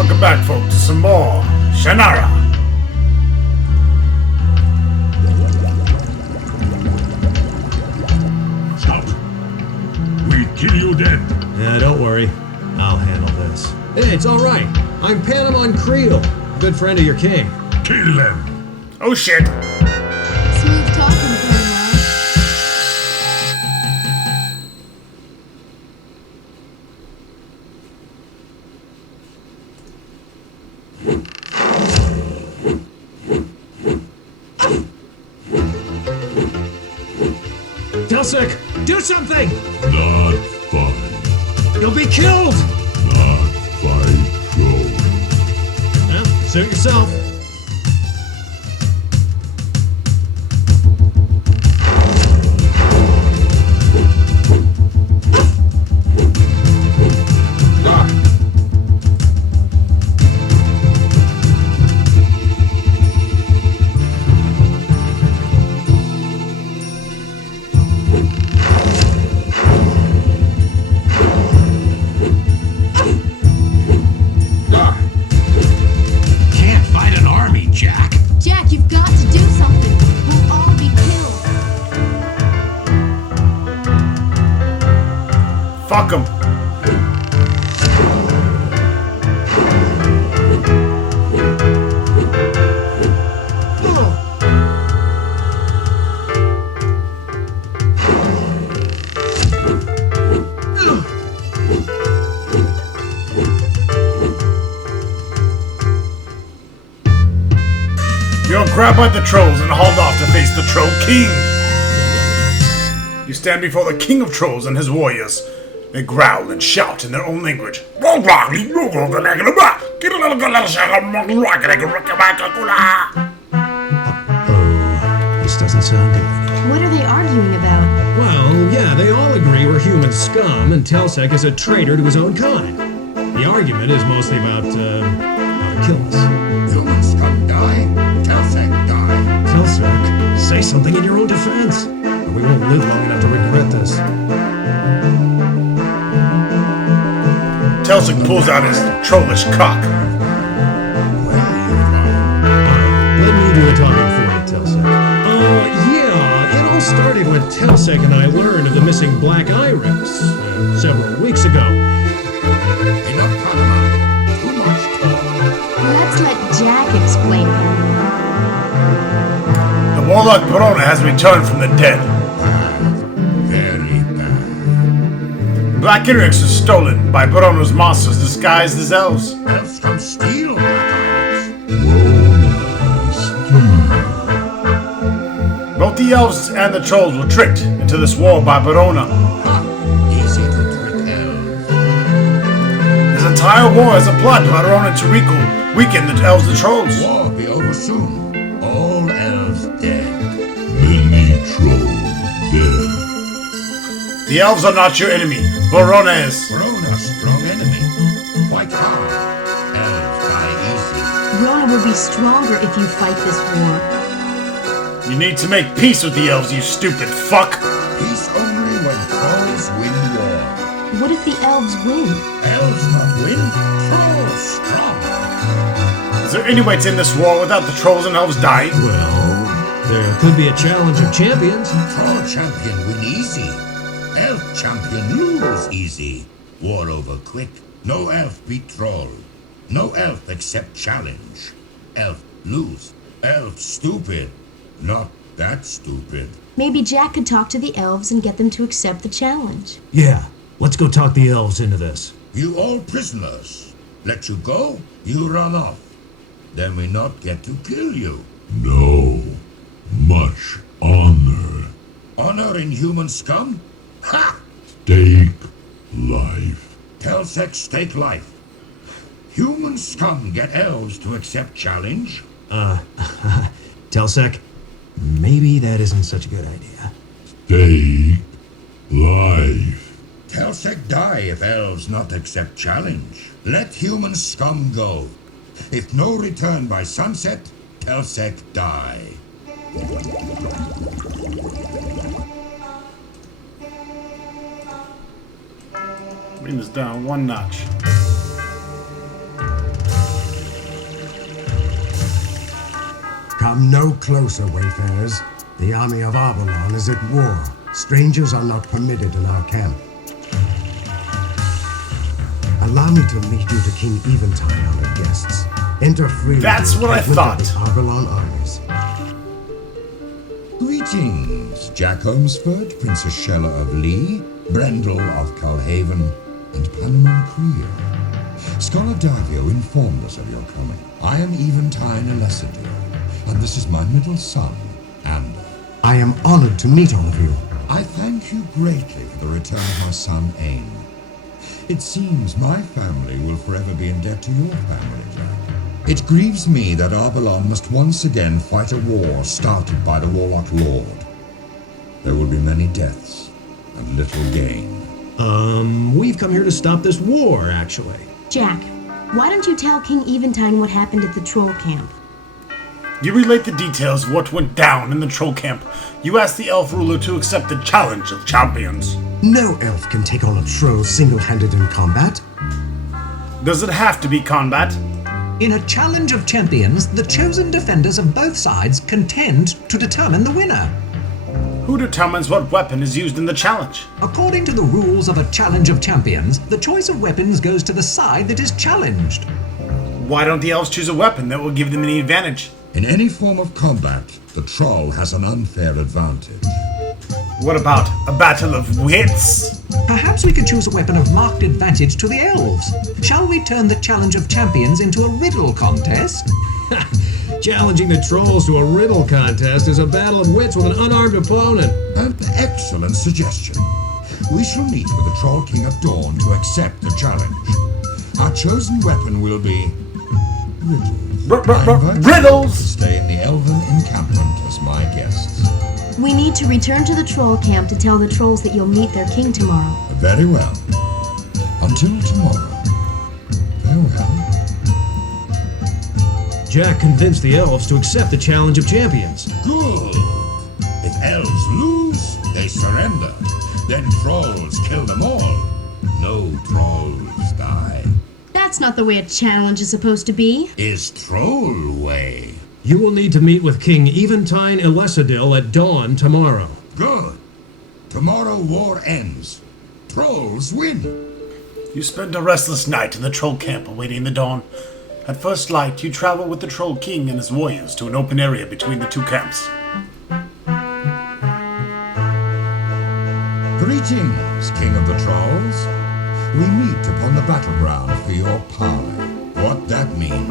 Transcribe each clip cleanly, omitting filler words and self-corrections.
Welcome back, folks, to some more Shannara. Stop. We'd kill you dead. Yeah, don't worry. I'll handle this. Hey, it's alright. I'm Panamon Creel, good friend of your king. Kill them. Oh shit. Smooth talking, Panama. Telsek, do something! Not fine. You'll be killed! Not by Crow. Well, suit yourself. Can't fight an army, Jack. Jack, you've got to do something. We'll all be killed. Fuck him. You're grabbed by the trolls and hauled off to face the Troll King. You stand before the King of Trolls and his warriors. They growl and shout in their own language. Oh, this doesn't sound good. What are they arguing about? Well, yeah, they all agree we're human scum, and Telsek is a traitor to his own kind. The argument is mostly about, how to kill us. Human scum die, Telsek die. Telsek, say something in your own defense, or we won't live long enough to regret this. Telsek pulls out his trollish cock. Let me do the talking for you, Telsek. Yeah, it all started when Telsek and I learned of the missing black iris several weeks ago. Enough, Panama. Too much talk. Let's let Jack explain, Panama. The warlock Verona has returned from the dead. Very bad. Black Iris was stolen by Verona's monsters disguised as elves. Elves come steal black iris. Both the elves and the trolls were tricked into this war by Verona. Ha! Easy to trick elves. This entire war is a plot by Verona to weaken the elves and trolls. War be over soon. All elves dead. Many trolls dead. The elves are not your enemy. Verona is. Verona, strong enemy. Quite hard. Elves die easy. Rona will be stronger if you fight this war. You need to make peace with the elves, you stupid fuck. Peace only when trolls win war. What if the elves win? Elves not win. Trolls strong. Is there any way to end this war without the trolls and elves dying? Well, there could be a challenge of champions. Troll champion win easy. Elf champion lose easy. War over quick. No elf beat troll. No elf accept challenge. Elf lose. Elf stupid. Not that stupid. Maybe Jack could talk to the elves and get them to accept the challenge. Yeah, let's go talk the elves into this. You all prisoners. Let you go, you run off. Then we not get to kill you. No. Much honor. Honor in human scum? Ha! Stake life. Telsek stake life. Human scum get elves to accept challenge? Telsek, maybe that isn't such a good idea. Stake life. Telsek die if elves not accept challenge. Let human scum go. If no return by sunset, Telsek die. Bring this down one notch. Come no closer, wayfarers. The army of Avalon is at war. Strangers are not permitted in our camp. Allow me to lead you to King Eventide, honored guests. Enter freely. That's what I thought. The Avalon armies. Greetings, Jack Holmesford, Princess Shella of Lee, Brendel of Culhaven, and Panama Creel. Scholar Davio informed us of your coming. I am Eventide Elesidir, and this is my middle son, Amber. I am honored to meet all of you. I thank you greatly for the return of my son, Ain. It seems my family will forever be in debt to your family, Jack. It grieves me that Avalon must once again fight a war started by the Warlock Lord. There will be many deaths and little gain. We've come here to stop this war, actually. Jack, why don't you tell King Eventide what happened at the troll camp? You relate the details of what went down in the troll camp. You ask the elf ruler to accept the challenge of champions. No elf can take on a troll single-handed in combat. Does it have to be combat? In a challenge of champions, the chosen defenders of both sides contend to determine the winner. Who determines what weapon is used in the challenge? According to the rules of a challenge of champions, the choice of weapons goes to the side that is challenged. Why don't the elves choose a weapon that will give them any advantage? In any form of combat, the troll has an unfair advantage. What about a battle of wits? Perhaps we could choose a weapon of marked advantage to the elves. Shall we turn the challenge of champions into a riddle contest? Challenging the trolls to a riddle contest is a battle of wits with an unarmed opponent. An excellent suggestion. We shall meet with the Troll King of Dawn to accept the challenge. Our chosen weapon will be riddles. Riddles! Stay in the Elven encampment as my guests. We need to return to the troll camp to tell the trolls that you'll meet their king tomorrow. Very well. Until tomorrow. Farewell. Jack convinced the elves to accept the challenge of champions. Good. If elves lose, they surrender. Then trolls kill them all. No trolls die. That's not the way a challenge is supposed to be. Is troll way. You will need to meet with King Eventide Elesidil at dawn tomorrow. Good. Tomorrow war ends. Trolls win. You spend a restless night in the troll camp awaiting the dawn. At first light, you travel with the Troll King and his warriors to an open area between the two camps. Greetings, King of the Trolls. We meet upon the battleground for your power. What that mean?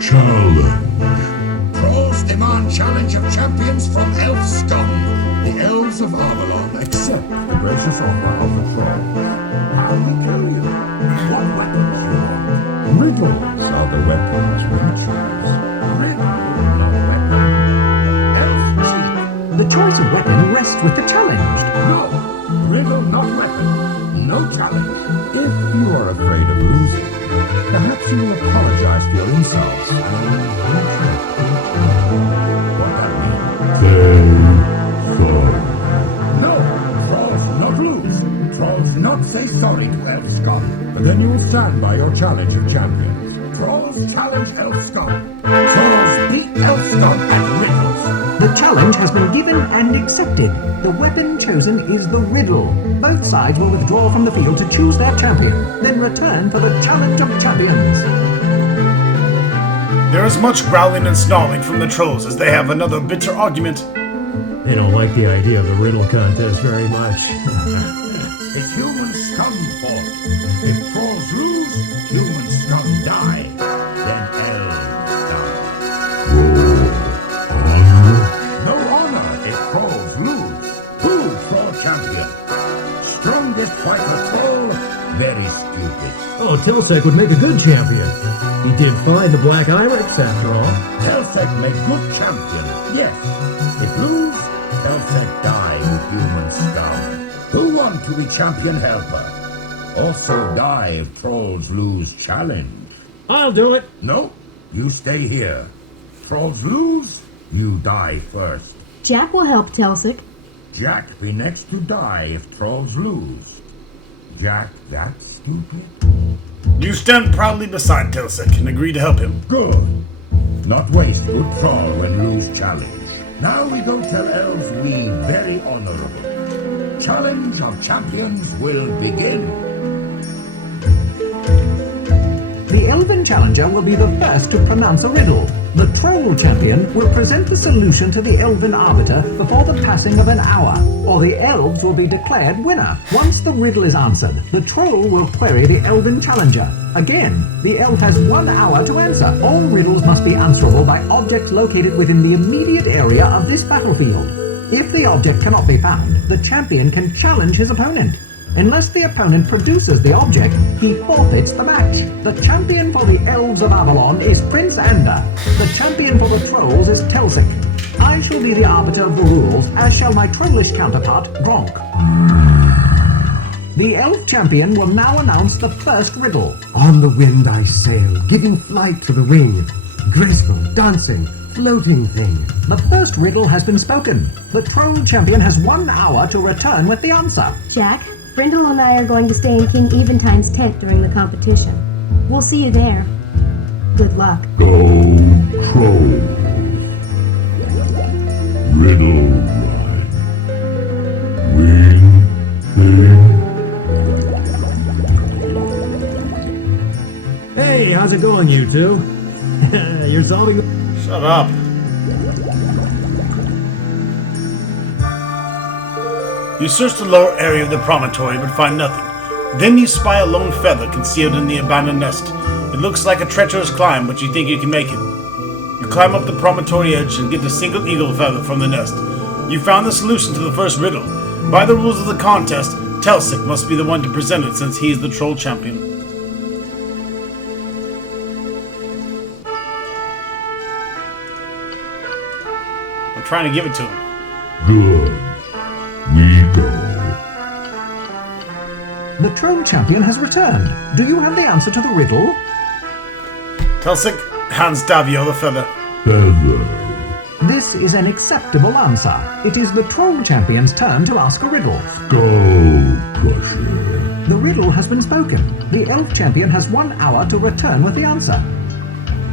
Challenge. Trolls demand challenge of champions from elf scum. The elves of Avalon accept the gracious offer of the trolls. How we tell you? What weapons you want? Riddles are the weapons we choose. Riddle, not weapon. Elf cheat. The choice of weapon rests with the challenged. No. Riddle, not weapon. No challenge. If you are afraid of losing, perhaps you will apologize for your insults and what that means? No! Trolls not lose! Trolls not say sorry to Elf Scum. But then you will stand by your challenge of champions. Trolls challenge Elf Scum. Trolls beat Elf Scum at riddles. The challenge has been given and accepted. The weapon chosen is the riddle. Both sides will withdraw from the field to choose their champion, then return for the challenge of champions. There is much growling and snarling from the trolls as they have another bitter argument. They don't like the idea of the riddle contest very much. It's human scum fault. If trolls lose, human scum die. Then elves die. No honor if trolls lose. Who troll champion? Strongest fighter troll? Very stupid. Oh, Tilsek would make a good champion. He did find the Black Iris after all. Telsec make good champion, yes. If lose, Telsec die with human scum. Who want to be champion helper? Also die if trolls lose challenge. I'll do it. No, you stay here. Trolls lose, you die first. Jack will help Telsik. Jack be next to die if trolls lose. Jack that stupid? You stand proudly beside Telsik and agree to help him. Good. not waste good troll when lose challenge. Now we go tell elves we very honorable. Challenge of champions will begin. The Elven Challenger will be the first to pronounce a riddle. The Troll Champion will present the solution to the Elven Arbiter before the passing of an hour, or the Elves will be declared winner. Once the riddle is answered, the Troll will query the Elven Challenger. Again, the Elf has 1 hour to answer. All riddles must be answerable by objects located within the immediate area of this battlefield. If the object cannot be found, the champion can challenge his opponent. Unless the opponent produces the object, he forfeits the match. The champion for the Elves of Avalon is Prince Ander. The champion for the Trolls is Telsic. I shall be the arbiter of the rules, as shall my Trollish counterpart, Gronk. The Elf champion will now announce the first riddle. On the wind I sail, giving flight to the wing. Graceful, dancing, floating thing. The first riddle has been spoken. The Troll champion has 1 hour to return with the answer. Jack, Brindle and I are going to stay in King Eventine's tent during the competition. We'll see you there. Good luck. Go trolls. Riddle rhyme. Wing thing. Hey, how's it going, you two? You're solving... Shut up. You search the lower area of the promontory but find nothing. Then you spy a lone feather concealed in the abandoned nest. It looks like a treacherous climb, but you think you can make it. You climb up the promontory edge and get a single eagle feather from the nest. You found the solution to the first riddle. By the rules of the contest, Telsic must be the one to present it since he is the troll champion. I'm trying to give it to him. Good. We go. The Troll champion has returned. Do you have the answer to the riddle? Telsic hands Davio the feather. Feather. This is an acceptable answer. It is the Troll champion's turn to ask a riddle. Skull crusher. The riddle has been spoken. The Elf champion has 1 hour to return with the answer.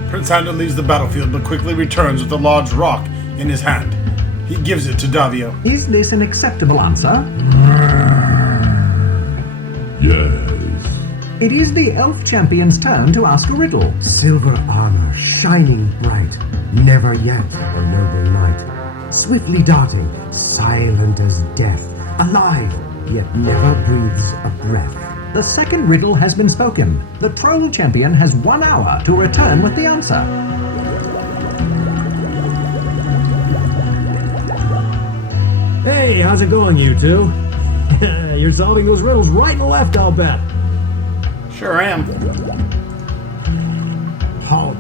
Prince Ander leaves the battlefield but quickly returns with a large rock in his hand. He gives it to Davio. Is this an acceptable answer? Yes. It is the Elf champion's turn to ask a riddle. Silver armor, shining bright. Never yet a noble knight. Swiftly darting, silent as death. Alive, yet never breathes a breath. The second riddle has been spoken. The Troll champion has 1 hour to return with the answer. Hey, how's it going, you two? You're solving those riddles right and left, I'll bet. Sure am. Halt.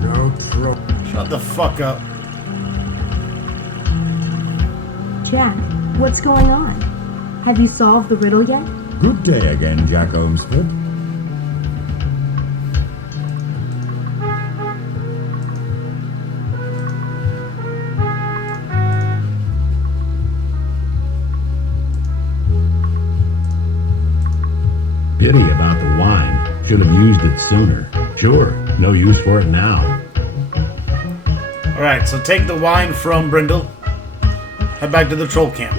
No troll. Shut the fuck up. Jack, what's going on? Have you solved the riddle yet? Good day again, Jack Olmsford. Pity about the wine. Should have used it sooner. Sure, no use for it now. Alright, so take the wine from Brindle. Head back to the troll camp.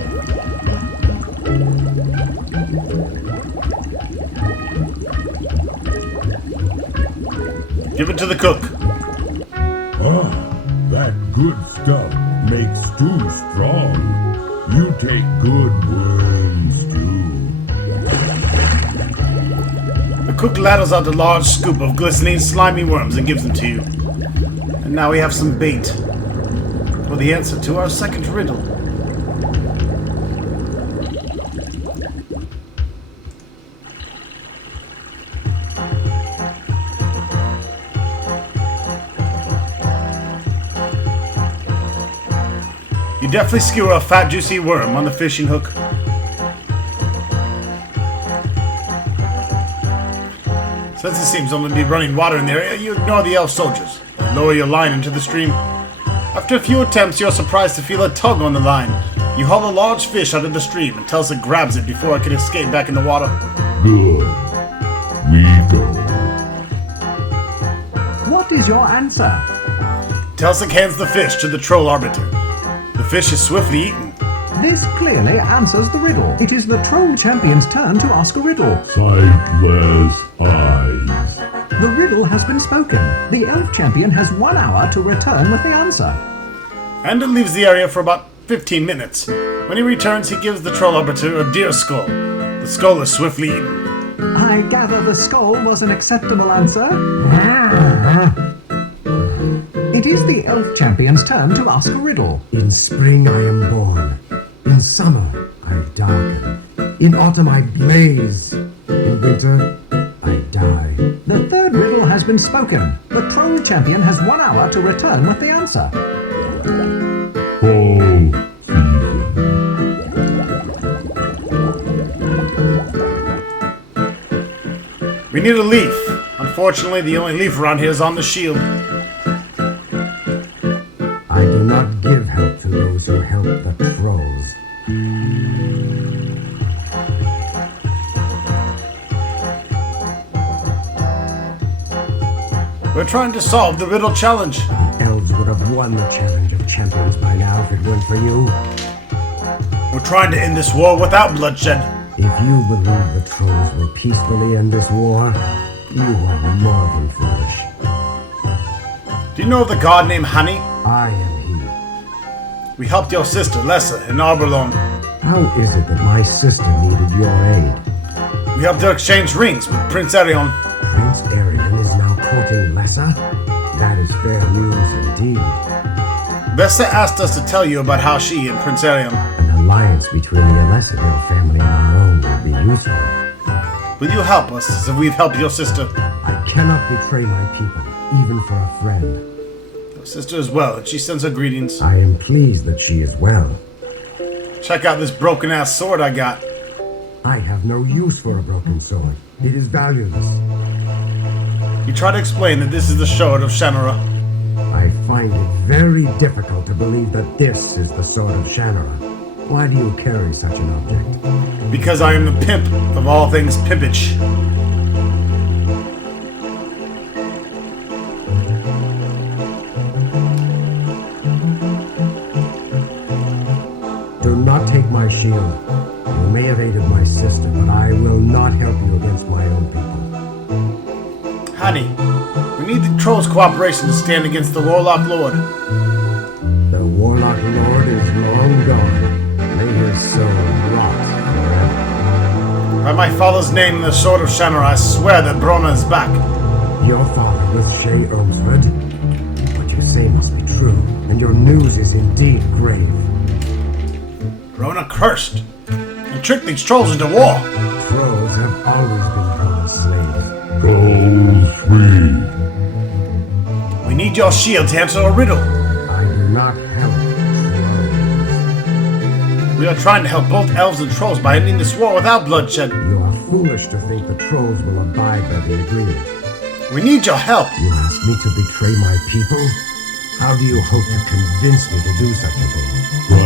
Give it to the cook. Ah, that good stuff makes stew strong. You take good worm stew. The cook ladles out a large scoop of glistening, slimy worms and gives them to you. And now we have some bait for the answer to our second riddle. You definitely skewer a fat, juicy worm on the fishing hook. Since it seems only to be running water in the area, you ignore the elf soldiers and lower your line into the stream. After a few attempts, you're surprised to feel a tug on the line. You haul a large fish out of the stream and Telsic grabs it before it can escape back in the water. Good. We go. What is your answer? Telsik hands the fish to the troll arbiter. The fish is swiftly eaten. This clearly answers the riddle. It is the troll champion's turn to ask a riddle. Sightless eyes. The riddle has been spoken. The elf champion has 1 hour to return with the answer. And it leaves the area for about 15 minutes. When he returns, he gives the troll arbiter a deer skull. The skull is swiftly eaten. I gather the skull was an acceptable answer. It is the elf champion's turn to ask a riddle. In spring I am born. In summer I darken. In autumn I blaze. In winter I die. The third riddle has been spoken. The troll champion has 1 hour to return with the answer. Fall season. We need a leaf. Unfortunately, the only leaf around here is on the shield. I do not give help to those who help the trolls. We're trying to solve the riddle challenge. The elves would have won the challenge of champions by now if it weren't for you. We're trying to end this war without bloodshed. If you believe the trolls will peacefully end this war, you are more than foolish. Do you know of the god named Honey? I am We helped your sister, Lessa, in Arborlon. he. How is it that my sister needed your aid? We helped her exchange rings with Prince Arion. Prince Arion is now courting Lessa? That is fair news indeed. Lessa asked us to tell you about how she and Prince Arion. An alliance between the Alessadale family and our own would be useful. Will you help us as if we've helped your sister? I cannot betray my people, even for a friend. Your sister is well, and she sends her greetings. I am pleased that she is well. Check out this broken-ass sword I got. I have no use for a broken sword. It is valueless. You try to explain that this is the sword of Shannara. I find it very difficult to believe that this is the sword of Shannara. Why do you carry such an object? Because I am the pimp of all things pimpage. Do not take my shield. You may have aided my sister, but I will not help you against my own people. Honey, we need the trolls' cooperation to stand against the Warlock Lord. The Warlock Lord is long gone. May his soul rot forever. By my father's name and the sword of Shannara, I swear that Brona is back. Your father was Shay Ormsford. What you say must be true, and your news is indeed grave. Brona cursed and tricked these trolls into war. Trolls have always been Brona's slaves. Go free. We need your shield to answer a riddle. I do not help trolls. We are trying to help both elves and trolls by ending this war without bloodshed. You are foolish to think the trolls will abide by the agreement. We need your help. You ask me to betray my people? How do you hope to convince me to do such a thing? By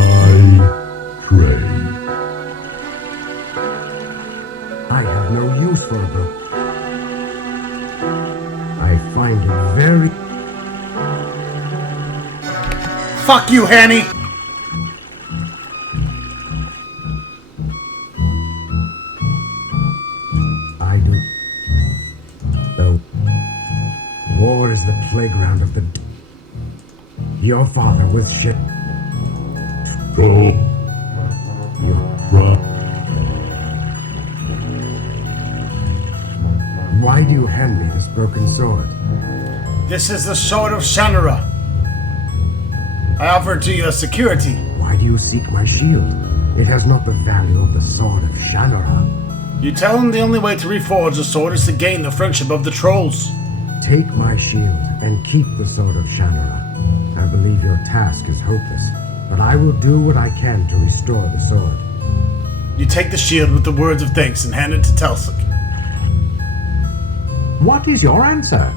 trade. I have no use for a book. I find it very... Fuck you, Hanny. I do... Though... War is the playground of the... Your father was shit. Go. You... Run. Why do you hand me this broken sword? This is the sword of Shannara. I offer it to you as security. Why do you seek my shield? It has not the value of the sword of Shannara. You tell him the only way to reforge the sword is to gain the friendship of the trolls. Take my shield and keep the sword of Shannara. I believe your task is hopeless, but I will do what I can to restore the sword. You take the shield with the words of thanks and hand it to Telsik. What is your answer?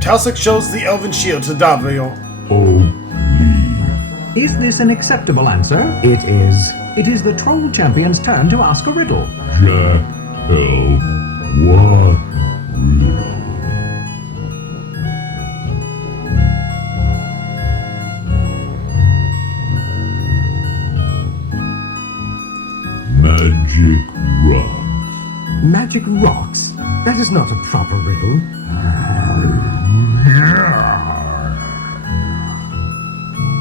Telsik shows the elven shield to Davio. Oh, Is this an acceptable answer? It is. It is the troll champion's turn to ask a riddle. Jack. What? magic rocks? That is not a proper riddle.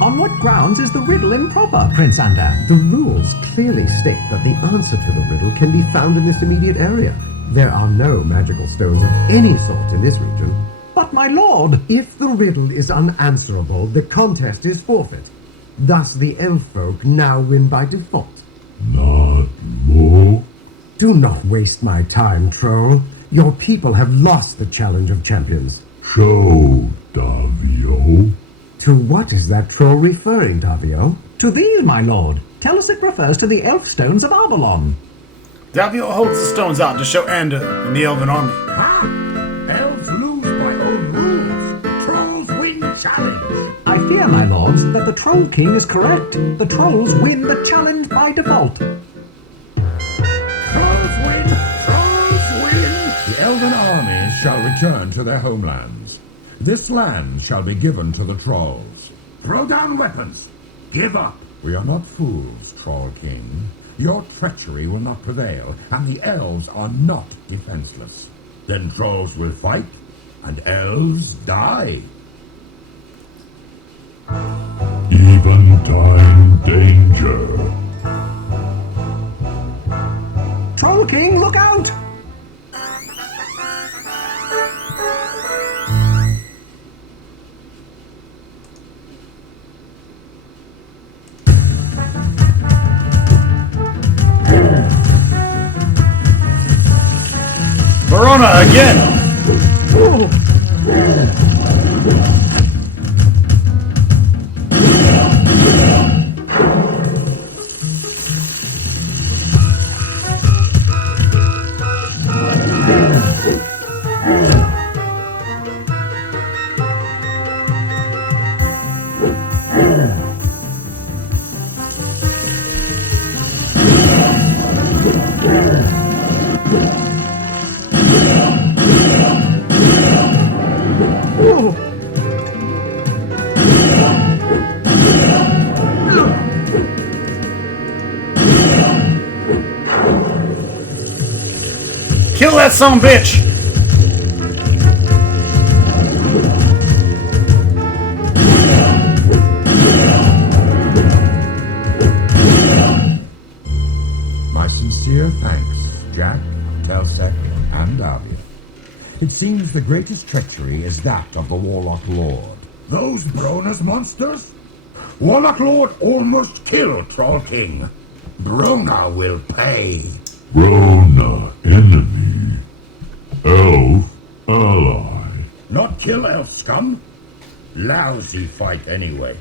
On what grounds is the riddle improper, Prince Ander? The rules clearly state that the answer to the riddle can be found in this immediate area. There are no magical stones of any sort in this region. But my lord! If the riddle is unanswerable, the contest is forfeit. Thus the elf folk now win by default. Not more. Do not waste my time, troll. Your people have lost the challenge of champions. Show, Davio. To what is that troll referring, Davio? To these, my lord. Telsic refers to the elf stones of Avalon. Davio holds the stones out to show Ander and the elven army. Ha! Elves lose by old rules. Trolls win challenge. I fear, my lords, that the Troll King is correct. The trolls win the challenge by default. Trolls win! Trolls win! The elven armies shall return to their homelands. This land shall be given to the trolls. Throw down weapons. Give up. We are not fools, Troll King. Your treachery will not prevail, and the elves are not defenseless. Then trolls will fight, and elves die. Eventide danger. Troll King, look out! Verona again! Kill that son of a bitch! My sincere thanks, Jack, Telsec, and Davia. It seems the greatest treachery is that of the Warlock Lord. Those Brona's monsters? Warlock Lord almost killed Troll King. Brona will pay. Brona enemy. Elf ally. Not kill elf scum? Lousy fight anyway.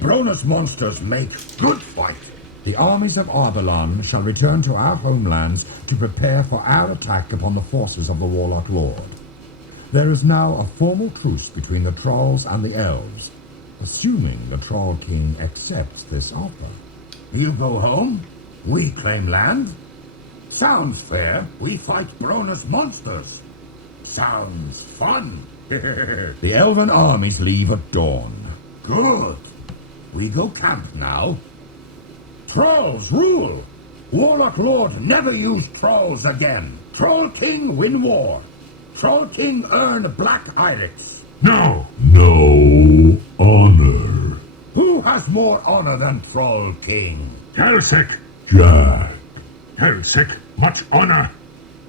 Brona's monsters make good fight. The armies of Avalon shall return to our homelands to prepare for our attack upon the forces of the Warlock Lord. There is now a formal truce between the Trolls and the Elves, assuming the Troll King accepts this offer. You go home, we claim land. Sounds fair. We fight Brona's monsters. Sounds fun. The Elven armies leave at dawn. Good. We go camp now. Trolls rule. Warlock Lord never use trolls again. Troll King win war. Troll King earn Black Ilex. No honor. Who has more honor than Troll King? Telsec. Jack. Telsec, much honor.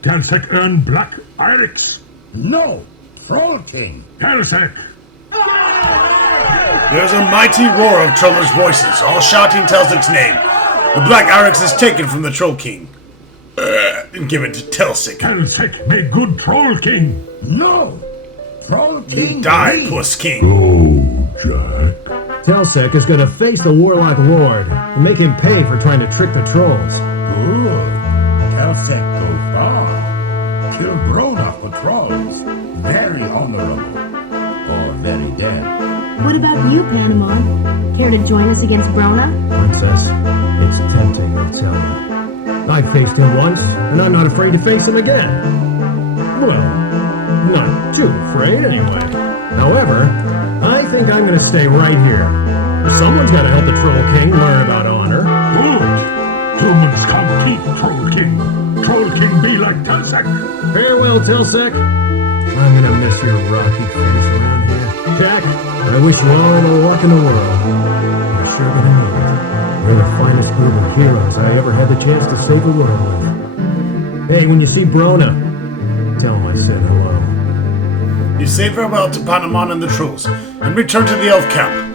Telsec earn Black Ilex. No, Troll King. Telsec. There's a mighty roar of trollers' voices, all shouting Telsic's name. The Black Irex is taken from the Troll King. And given to Telsec. Telsec made good Troll King. No, Troll King. You die, wins. Puss King. Go, Jack. Telsec is gonna face the Warlock Lord and make him pay for trying to trick the trolls. Good. Telsec go far. Kill Brona for trolls. Very honorable. Or very dead. What about you, Panama? Care to join us against Brona? Princess, it's tempting, I'll tell you. I faced him once, and I'm not afraid to face him again. Well, not too afraid anyway. However, I think I'm gonna stay right here. Someone's gotta help the Troll King learn about honor. Good. Humans can't keep Troll King. Trolls will King be like Telsac? Farewell, Telsec. I'm gonna miss your rocky face around here. Jack, I wish you all the luck in the world. You're sure gonna need it. You're the finest group of heroes I ever had the chance to save the world with. Hey, when you see Brona, tell him I said hello. You say farewell to Panemon and the trolls, and return to the elf camp.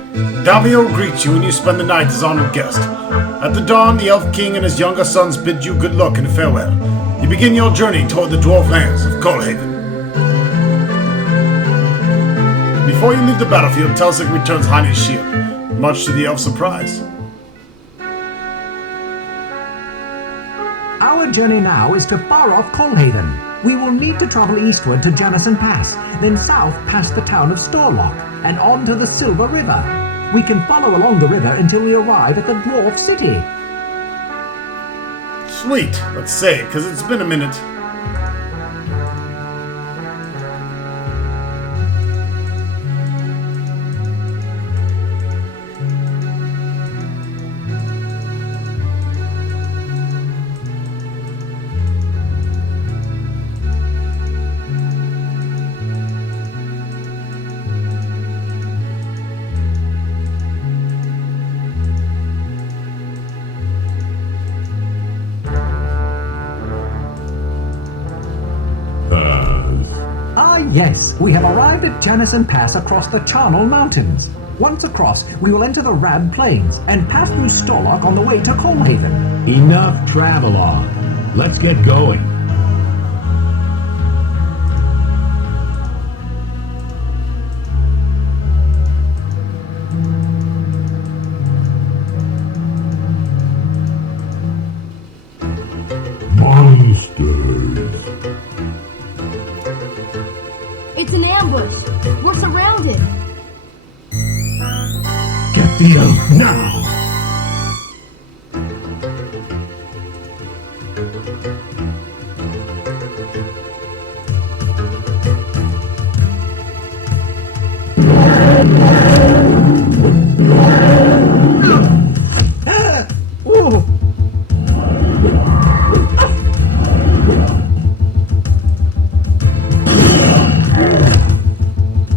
Davio greets you and you spend the night as honored guest. At the dawn, the Elf King and his younger sons bid you good luck and farewell. You begin your journey toward the dwarf lands of Coalhaven. Before you leave the battlefield, Telsic returns Heine's shield, much to the elf's surprise. Our journey now is to far off Coalhaven. We will need to travel eastward to Janison Pass, then south past the town of Storlock, and on to the Silver River. We can follow along the river until we arrive at the Dwarf City. Sweet, let's say, because it's been a minute. Yes, we have arrived at Janison Pass across the Charnel Mountains. Once across, we will enter the Rad Plains and pass through Storlock on the way to Coalhaven. Enough travelogue. Let's get going. Monsters. It's an ambush. We're surrounded. Get the elf now.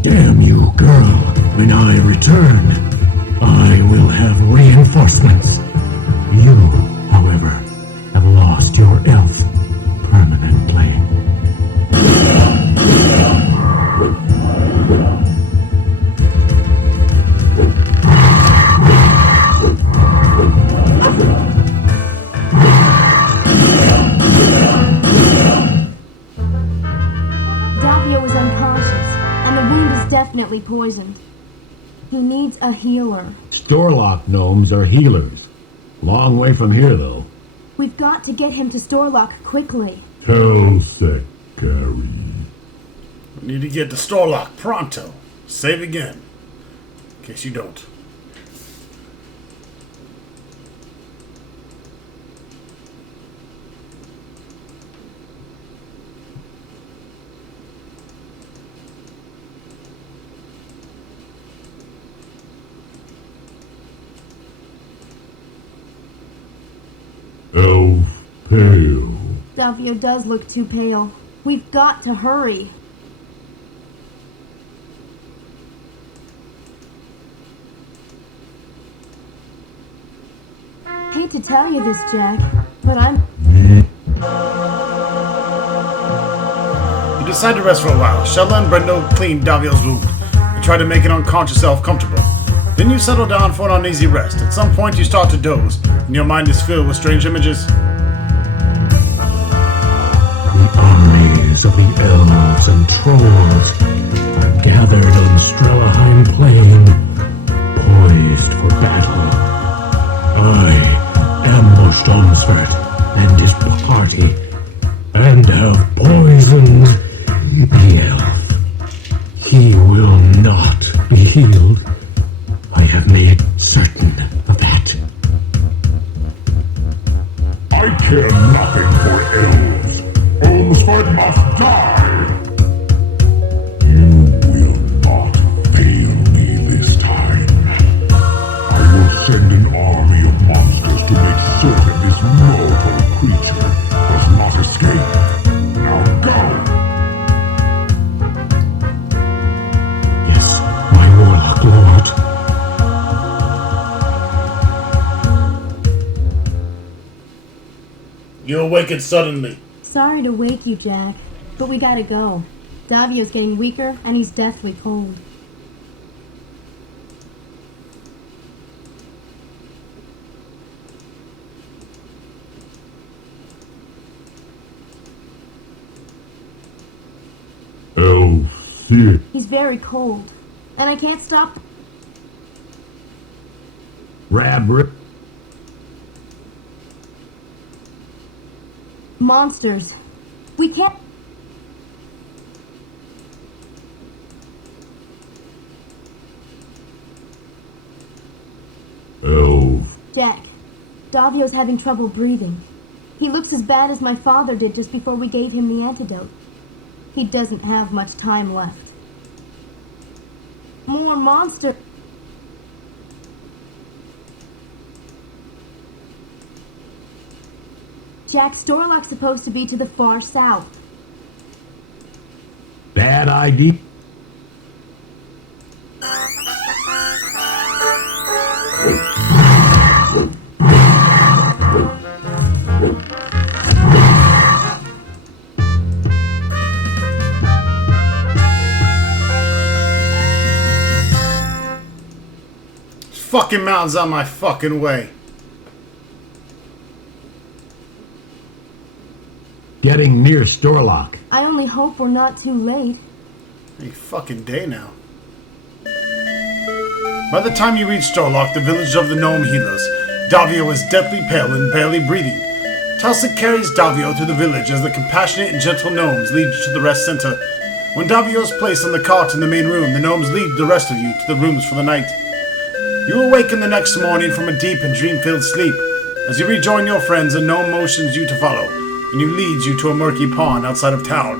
Damn you, girl. When I return, I will have reinforcements. You, however, have lost your elf permanently. Davio is unconscious, and the wound is definitely poisoned. He needs a healer. Storlock gnomes are healers. Long way from here, though. We've got to get him to Storlock quickly. Telsac carry. We need to get to Storlock pronto. Save again. In case you don't. Elf pale. Davio does look too pale. We've got to hurry. Hate to tell you this, Jack, but I'm... You decide to rest for a while. Shella and Brendo clean Davio's wound and try to make an unconscious elf comfortable. Then you settle down for an uneasy rest. At some point you start to doze, and your mind is filled with strange images. The armies of the elves and trolls are gathered on Strelaheim Plain, poised for battle. I ambushed Omsford and his party, and have poisoned the elf. He will not be healed. I have made certain of that. I care nothing for elves. Olmsford must die. You will not fail me this time. I will awakened suddenly. Sorry to wake you, Jack, but we gotta go. Davio's getting weaker, and he's deathly cold. Oh, shit. He's very cold, and I can't stop. Rab. Monsters. We can't. Elf. Jack, Davio's having trouble breathing. He looks as bad as my father did just before we gave him the antidote. He doesn't have much time left. More monster. Jack, Storlock's supposed to be to the far south. Bad idea. Fucking mountains on my fucking way. Getting near Storlock. I only hope we're not too late. Any fucking day now. By the time you reach Storlock, the village of the gnome healers, Davio is deathly pale and barely breathing. Talsik carries Davio through the village as the compassionate and gentle gnomes lead you to the rest center. When Davio is placed on the cart in the main room, the gnomes lead the rest of you to the rooms for the night. You awaken the next morning from a deep and dream-filled sleep. As you rejoin your friends, a gnome motions you to follow, and he leads you to a murky pond outside of town.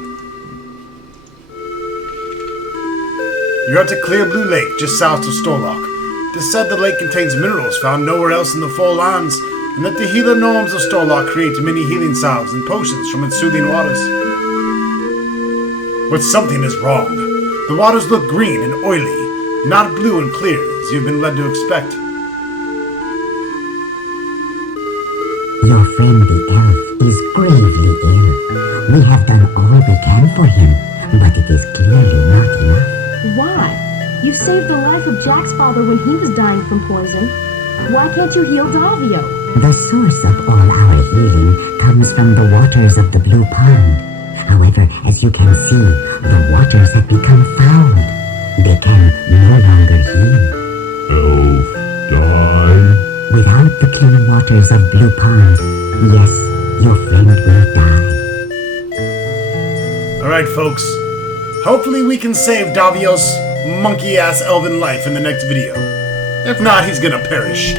You're at a clear blue lake just south of Storlock. It is said the lake contains minerals found nowhere else in the four lands, and that the healer gnomes of Storlock create many healing salves and potions from its soothing waters. But something is wrong. The waters look green and oily, not blue and clear as you've been led to expect. Your friend the elf is gravely ill. We have done all we can for him, but it is clearly not enough. Why? You saved the life of Jack's father when he was dying from poison. Why can't you heal Davio? The source of all our healing comes from the waters of the Blue Pond. However, as you can see, the waters have become foul. They can no longer heal. Elf. Die. Without the clean waters of Blue Pond, yes, your friend will die. Alright folks, hopefully we can save Davio's monkey-ass elven life in the next video. If not, he's gonna perish.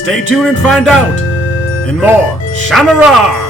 Stay tuned and find out. And more Shannara!